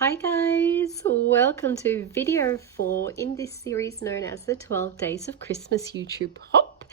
Hi guys, welcome to video 4 in this series known as the 12 Days of Christmas YouTube Hop.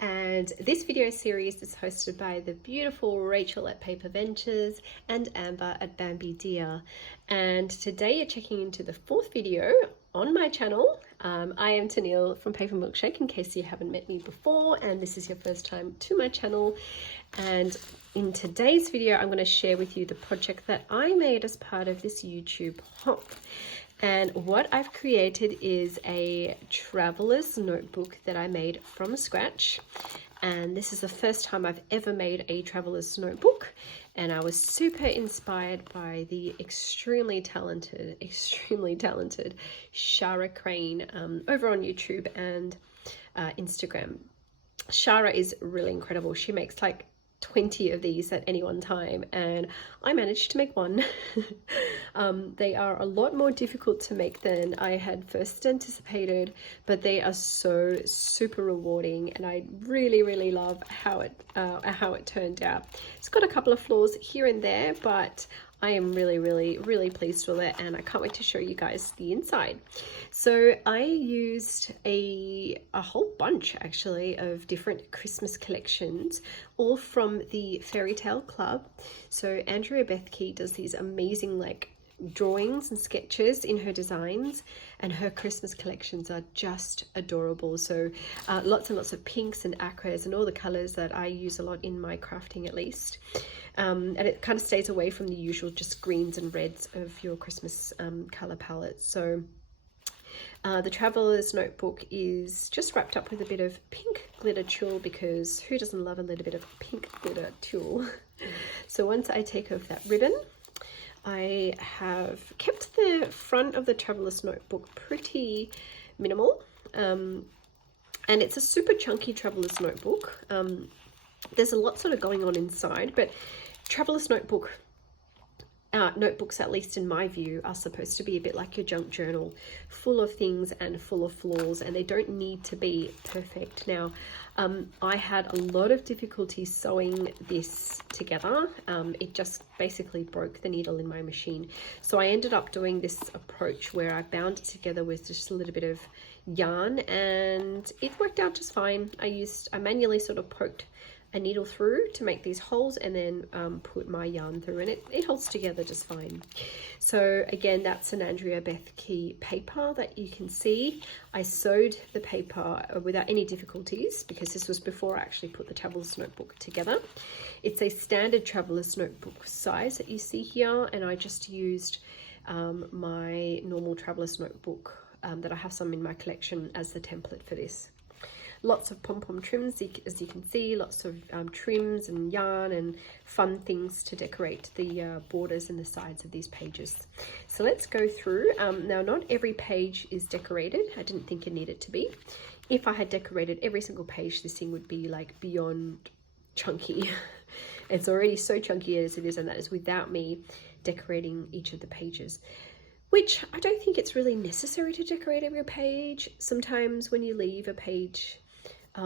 And this video series is hosted by the beautiful Rachel at Paper Ventures and Amber at Bambi Deer. And today you're checking into the 4th video on my channel. I am Tennille from Paper Milkshake, in case you haven't met me before and this is your first time to my channel. And in today's video, I'm going to share with you the project that I made as part of this YouTube hop. And what I've created is a traveler's notebook that I made from scratch. And this is the first time I've ever made a traveler's notebook. And I was super inspired by the extremely talented Shara Crane over on YouTube and Instagram. Shara is really incredible. She makes like 20 of these at any one time, and I managed to make one. They are a lot more difficult to make than I had first anticipated, but they are so super rewarding, and I really love how it turned out. It's got a couple of flaws here and there, but I am really pleased with it, and I can't wait to show you guys the inside. So I used a whole bunch actually of different Christmas collections, all from the Fairy Tale Club. So Andrea Bethke does these amazing like drawings and sketches in her designs, and her Christmas collections are just adorable. So lots and lots of pinks and aquas and all the colors that I use a lot in my crafting, at least. And it kind of stays away from the usual just greens and reds of your Christmas color palette. So the Traveler's Notebook is just wrapped up with a bit of pink glitter tulle, because who doesn't love a little bit of pink glitter tulle? So once I take off that ribbon, I have kept the front of the Traveler's Notebook pretty minimal, and it's a super chunky Traveler's Notebook. There's a lot sort of going on inside, but Traveler's Notebook notebooks, at least in my view, are supposed to be a bit like your junk journal, full of things and full of flaws, and they don't need to be perfect. Now, I had a lot of difficulty sewing this together. It just basically broke the needle in my machine. So I ended up doing this approach where I bound it together with just a little bit of yarn, and it worked out just fine. I manually sort of poked a needle through to make these holes, and then put my yarn through, and it holds together just fine. So again, that's an Andrea Bethke paper that you can see. I sewed the paper without any difficulties, because this was before I actually put the Traveler's Notebook together. It's a standard Traveler's Notebook size that you see here, and I just used my normal Traveler's Notebook that I have some in my collection as the template for this. Lots of pom-pom trims, as you can see, lots of trims and yarn and fun things to decorate the borders and the sides of these pages. So let's go through. Now, not every page is decorated. I didn't think it needed to be. If I had decorated every single page, this thing would be like beyond chunky. It's already so chunky as it is, and that is without me decorating each of the pages, which I don't think it's really necessary to decorate every page. Sometimes when you leave a page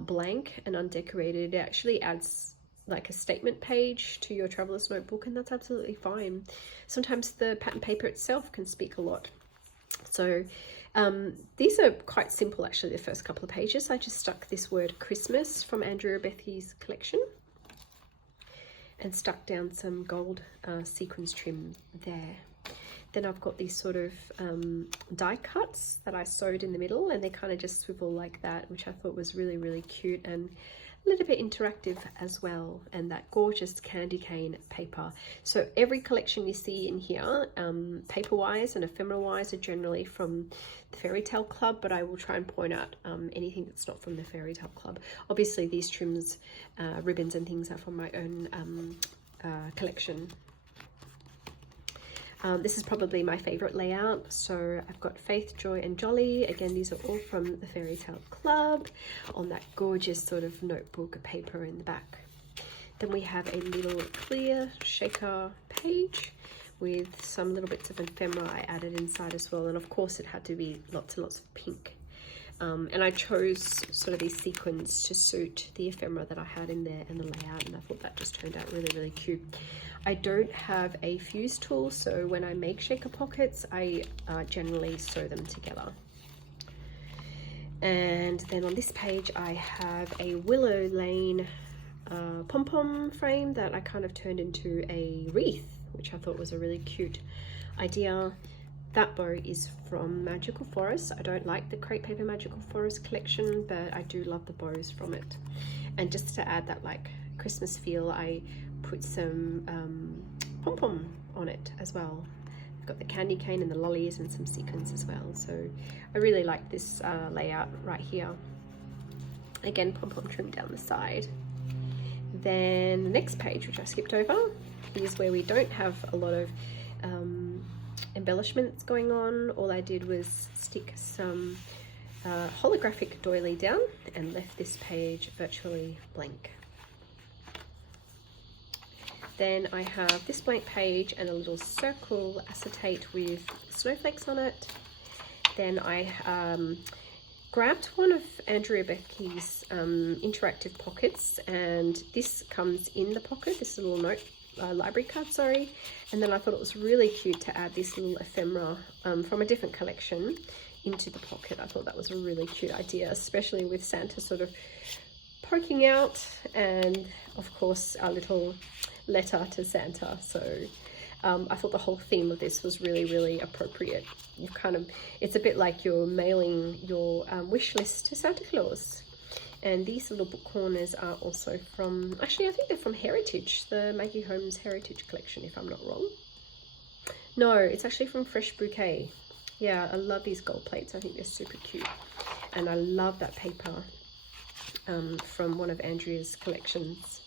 blank and undecorated, it actually adds like a statement page to your Traveler's Notebook, and that's absolutely fine. Sometimes the pattern paper itself can speak a lot. So these are quite simple actually, the first couple of pages. I just stuck this word Christmas from Andrea Bethke's collection and stuck down some gold sequins trim there. Then I've got these sort of die cuts that I sewed in the middle, and they kind of just swivel like that, which I thought was really cute and a little bit interactive as well. And that gorgeous candy cane paper. So every collection you see in here, paper-wise and ephemera-wise, are generally from the Fairy Tale Club, but I will try and point out anything that's not from the Fairy Tale Club. Obviously these trims, ribbons and things are from my own collection. This is probably my favorite layout. So I've got Faith, Joy and Jolly. Again, these are all from the Fairy Tale Club on that gorgeous sort of notebook paper in the back. Then we have a little clear shaker page with some little bits of ephemera I added inside as well. And of course it had to be lots and lots of pink. And I chose sort of these sequins to suit the ephemera that I had in there and the layout, and I thought that just turned out really, really cute. I don't have a fuse tool, so when I make shaker pockets, I generally sew them together. And then on this page, I have a Willow Lane pom-pom frame that I kind of turned into a wreath, which I thought was a really cute idea. That bow is from Magical Forest. I don't like the Crepe Paper Magical Forest collection, but I do love the bows from it. And just to add that like Christmas feel, I put some pom-pom on it as well. I've got the candy cane and the lollies and some sequins as well. So I really like this layout right here. Again, pom-pom trim down the side. Then the next page, which I skipped over, is where we don't have a lot of embellishments going on. All I did was stick some holographic doily down and left this page virtually blank. Then I have this blank page and a little circle acetate with snowflakes on it. Then I grabbed one of Andrea Bethke's interactive pockets, and this comes in the pocket, this little note library card, sorry. And then I thought it was really cute to add this little ephemera from a different collection into the pocket. I thought that was a really cute idea, especially with Santa sort of poking out, and of course our little letter to Santa. So I thought the whole theme of this was really, really appropriate. You've kind of, it's a bit like you're mailing your wish list to Santa Claus. And these little book corners are also from, actually I think they're from Heritage, the Maggie Holmes Heritage collection, if I'm not wrong. No, it's actually from Fresh Bouquet. Yeah, I love these gold plates. I think they're super cute. And I love that paper from one of Andrea's collections.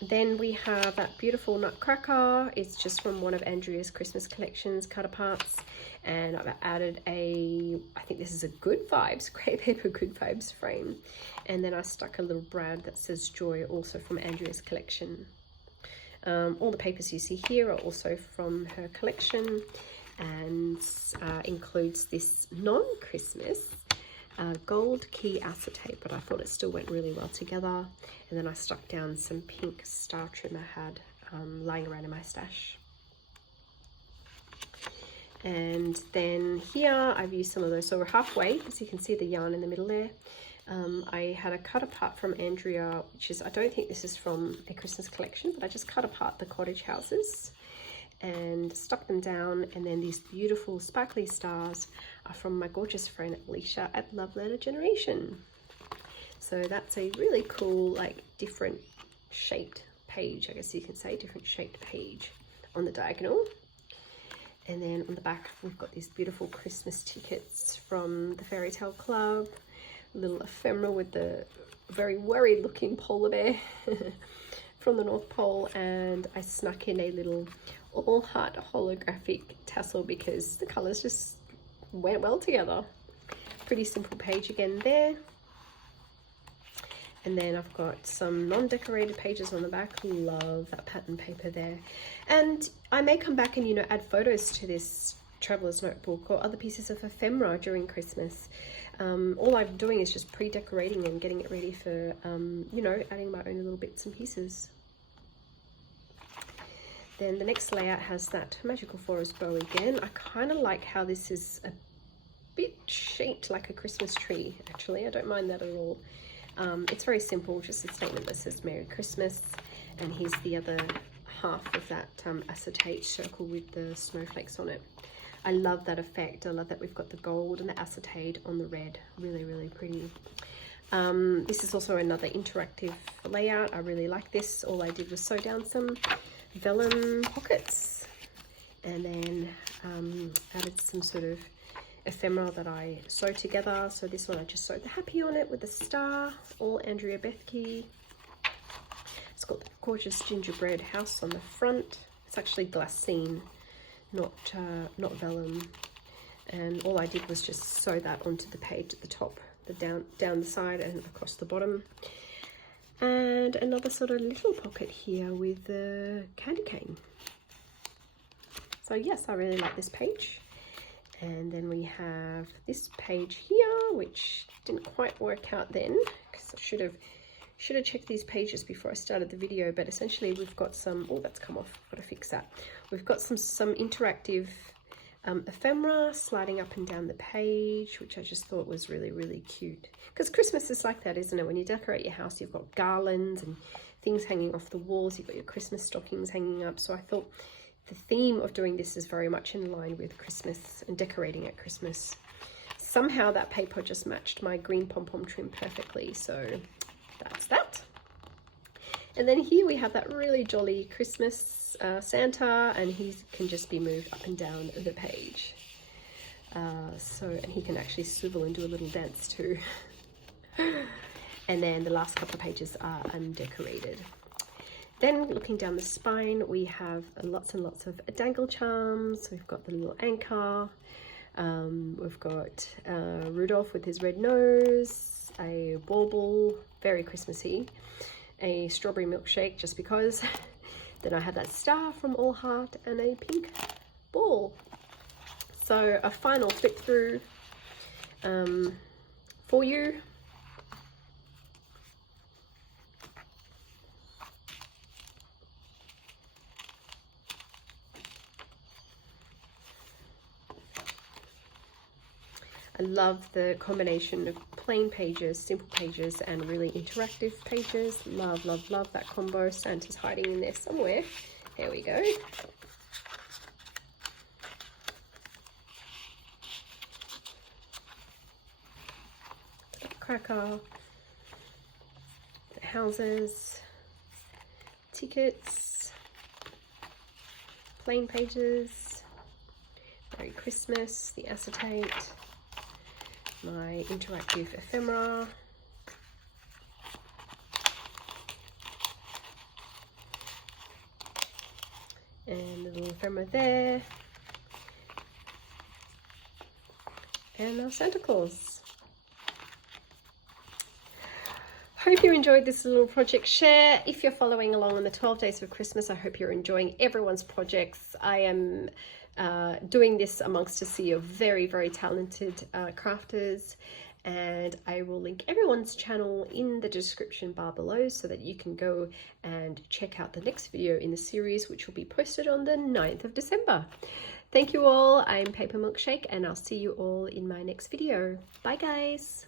Then we have that beautiful nutcracker. It's just from one of Andrea's Christmas collections, cut aparts. And I've added a, I think this is a Good Vibes, Crepe Paper Good Vibes frame. And then I stuck a little brand that says Joy, also from Andrea's collection. All the papers you see here are also from her collection, and includes this non-Christmas gold key acetate, but I thought it still went really well together. And then I stuck down some pink star trim I had lying around in my stash. And then here I've used some of those, so we're halfway, as you can see the yarn in the middle there. I had a cut apart from Andrea, which is, I don't think this is from a Christmas collection, but I just cut apart the cottage houses and stuck them down. And then these beautiful sparkly stars are from my gorgeous friend Alicia at Love Letter Generation. So that's a really cool, like, different shaped page, I guess you can say, different shaped page on the diagonal. And then on the back we've got these beautiful Christmas tickets from the Fairy Tale Club, a little ephemera with the very worried looking polar bear from the North Pole, and I snuck in a little all heart holographic tassel because the colours just went well together. Pretty simple page again there. And then I've got some non-decorated pages on the back. Love that pattern paper there. And I may come back and, you know, add photos to this traveler's notebook or other pieces of ephemera during Christmas. All I'm doing is just pre-decorating and getting it ready for, you know, adding my own little bits and pieces. Then the next layout has that Magical Forest bow again. I kind of like how this is a bit shaped like a Christmas tree, actually. I don't mind that at all. It's very simple, just a statement that says Merry Christmas, and here's the other half of that acetate circle with the snowflakes on it. I love that effect. I love that we've got the gold and the acetate on the red. Really, really pretty. This is also another interactive layout. I really like this. All I did was sew down some vellum pockets and then added some sort of ephemera that I sewed together. So this one I just sewed the happy on it with a star, all Andrea Bethke. It's got the gorgeous gingerbread house on the front. It's actually glassine, not vellum. And all I did was just sew that onto the page at the top, the down the side and across the bottom. And another sort of little pocket here with the candy cane. So yes, I really like this page. And then we have this page here, which didn't quite work out then, because I should have checked these pages before I started the video. But essentially we've got some, oh, that's come off, I've got to fix that. We've got some interactive ephemera sliding up and down the page, which I just thought was really, really cute. Because Christmas is like that, isn't it? When you decorate your house, you've got garlands and things hanging off the walls, you've got your Christmas stockings hanging up. So I thought the theme of doing this is very much in line with Christmas and decorating at Christmas. Somehow that paper just matched my green pom-pom trim perfectly, so that's that. And then here we have that really jolly Christmas Santa, and he can just be moved up and down the page. And he can actually swivel and do a little dance too. And then the last couple of pages are undecorated. Then looking down the spine, we have lots and lots of dangle charms. We've got the little anchor. We've got Rudolph with his red nose, a bauble, very Christmassy, a strawberry milkshake just because. Then I have that star from All Heart and a pink ball. So a final flip through for you. I love the combination of plain pages, simple pages, and really interactive pages. Love, love, love that combo. Santa's hiding in there somewhere. There we go. Cracker, the houses, tickets, plain pages, Merry Christmas, the acetate, my interactive ephemera, and the little ephemera there, and our Santa Claus. Hope you enjoyed this little project share. If you're following along on the 12 days of Christmas, I hope you're enjoying everyone's projects. I am doing this amongst a sea of very, very talented crafters, and I will link everyone's channel in the description bar below so that you can go and check out the next video in the series, which will be posted on the 9th of December. Thank you all. I'm Paper Milkshake, and I'll see you all in my next video. Bye guys.